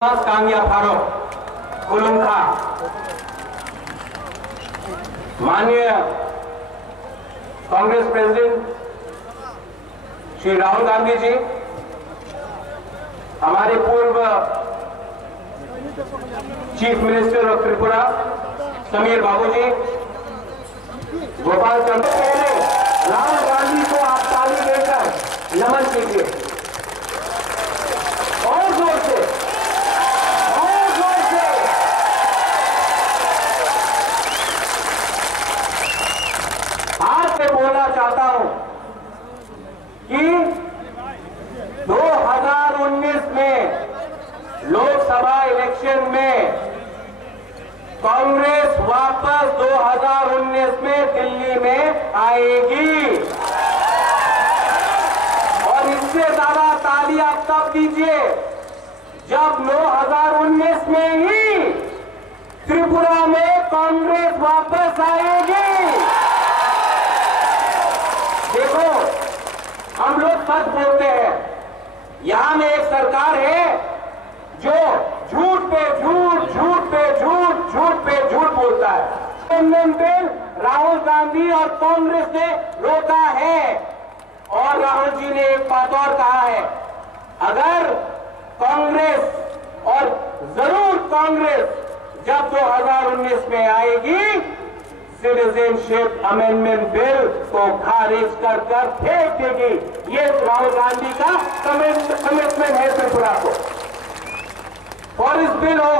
कांगिया फारूक कुलुंखा, माननीय कांग्रेस प्रेसिडेंट श्री राहुल गांधी जी, हमारे पूर्व chief minister of Tripura Samir Babu ji, Gopal Chandra, पहले राहुल गांधी को आप ताली देकर नमन कीजिए और जोर से। आज मैं बोलना चाहता हूं कि 2019 में लोकसभा इलेक्शन में कांग्रेस वापस 2019 में दिल्ली में आएगी और इससे ज्यादा ताली आप तब दीजिए जब 2019 में ही त्रिपुरा में कांग्रेस वापस आएगी। देखो, हम लोग सच बोलते हैं, यहां में एक सरकार है जो झूठ पे झूठ, झूठ पे झूठ, झूठ पे झूठ बोलता है। बिल राहुल गांधी और कांग्रेस ने रोका है और राहुल जी ने एक बात और कहा है, अगर कांग्रेस और जरूर कांग्रेस जब 2019 में आएगी सिटीजनशिप अमेंडमेंट बिल को खारिज कर फेंक देगी। ये राहुल गांधी का कमिटमेंट है त्रिपुरा को। फॉरेस्ट बिल हो,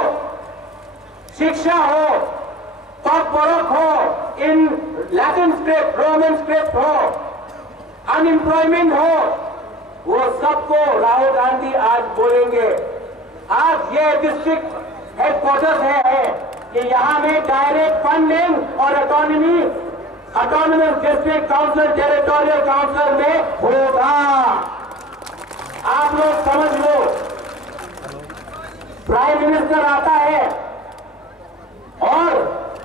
शिक्षा हो, कॉर्पोरेट हो, in Latin script, Roman script हो, अनएम्प्लॉयमेंट हो, वो सबको राहुल गांधी आज बोलेंगे। आज ये डिस्ट्रिक्ट हेडक्वार्टर्स है कि यहां में डायरेक्ट फंडिंग और autonomous district council, territorial council में होगा। आप लोग समझ लो, प्राइम मिनिस्टर आता है और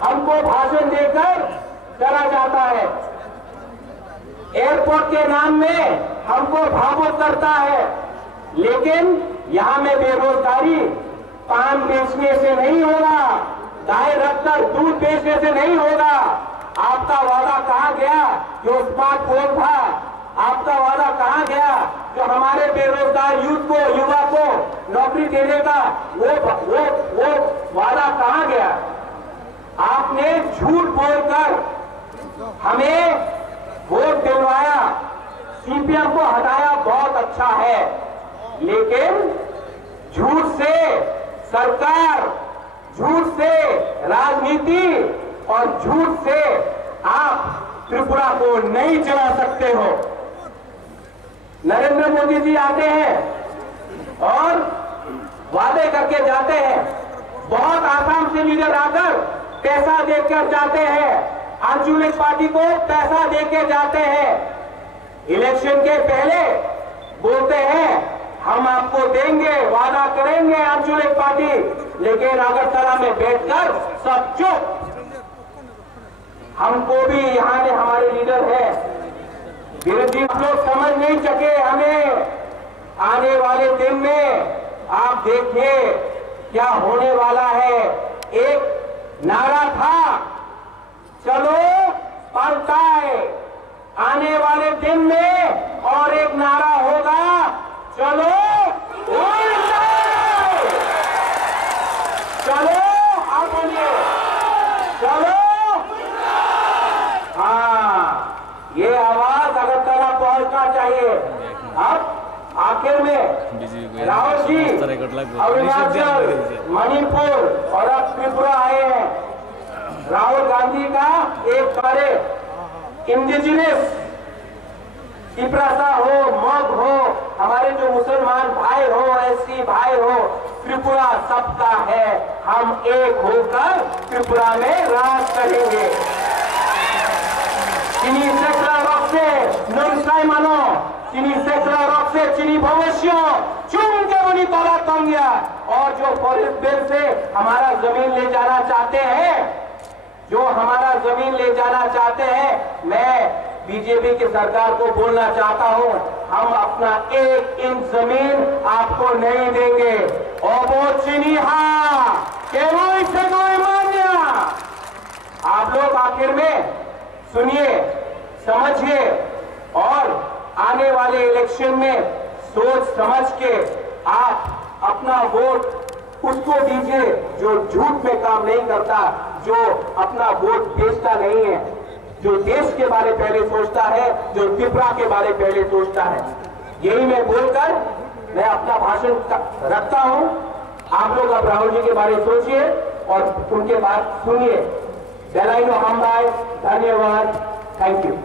हमको भाषण देकर चला जाता है, एयरपोर्ट के नाम में हमको भावुक करता है, लेकिन यहां में बेरोजगारी पान बेचने से नहीं होगा, गाय रखकर दूध बेचने से नहीं होगा। आपका वादा कहां गया जो स्मार्टफोन था? आपका वादा कहां गया जो हमारे बेरोजगार यूथ को, युवा को नौकरी देने का वो वादा कहां गया? आपने झूठ बोलकर हमें वोट दिलवाया, सीपीएम को हटाया, बहुत अच्छा है, लेकिन झूठ से सरकार, झूठ से राजनीति और झूठ से आप त्रिपुरा को नहीं चला सकते हो। नरेंद्र मोदी जी आते हैं और वादे करके जाते हैं, बहुत आसाम से लीडर आकर पैसा देकर जाते हैं, आंचलिक पार्टी को पैसा देकर जाते हैं, इलेक्शन के पहले बोलते हैं हम आपको देंगे, वादा करेंगे आंचलिक पार्टी, लेकिन अगरतला में बैठकर सब चुप। हमको भी यहाँ में हमारे लीडर है, विरोधी लोग समझ नहीं सके हमें। आने वाले दिन में आप देखिए क्या होने वाला है। एक नारा था, चलो पलटाए, आने वाले दिन में और एक नारा होगा, चलो चलो, आप बोलिए, चलो। हाँ, ये आवाज अगरतला पहुंचना चाहिए। अब आखिर में राहुल जी अरुणाचल, मणिपुर और अब त्रिपुरा आए हैं। राहुल गांधी का एक सारे इंडिजिनस तिपरासा हो, मग हो, हमारे जो मुसलमान भाई हो, एससी भाई हो, त्रिपुरा सबका है। हम एक होकर त्रिपुरा में राज करेंगे। चीनी सेक्रा रॉक से नोरसाई मानो, चीनी सेक्रा रॉक से चीनी भविष्य चुन के बनी तोला कांगिया। और जो फॉरेस्ट बिल से हमारा जमीन ले जाना चाहते हैं, जो हमारा जमीन ले जाना चाहते हैं, मैं बीजेपी की सरकार को बोलना चाहता हूं, हम अपना 1 इंच जमीन आपको नहीं देंगे। आप लोग आखिर में सुनिए, समझिए और आने वाले इलेक्शन में सोच समझ के आप अपना वोट उसको दीजिए जो झूठ में काम नहीं करता, जो अपना वोट बेचता नहीं है, जो देश के बारे पहले सोचता है, जो त्रिपुरा के बारे पहले सोचता है। यही मैं बोलकर मैं अपना भाषण रखता हूं। आप लोग अब राहुल जी के बारे में सोचिए और उनके बात सुनिए। बेलाइनो हम भाई, धन्यवाद, थैंक यू।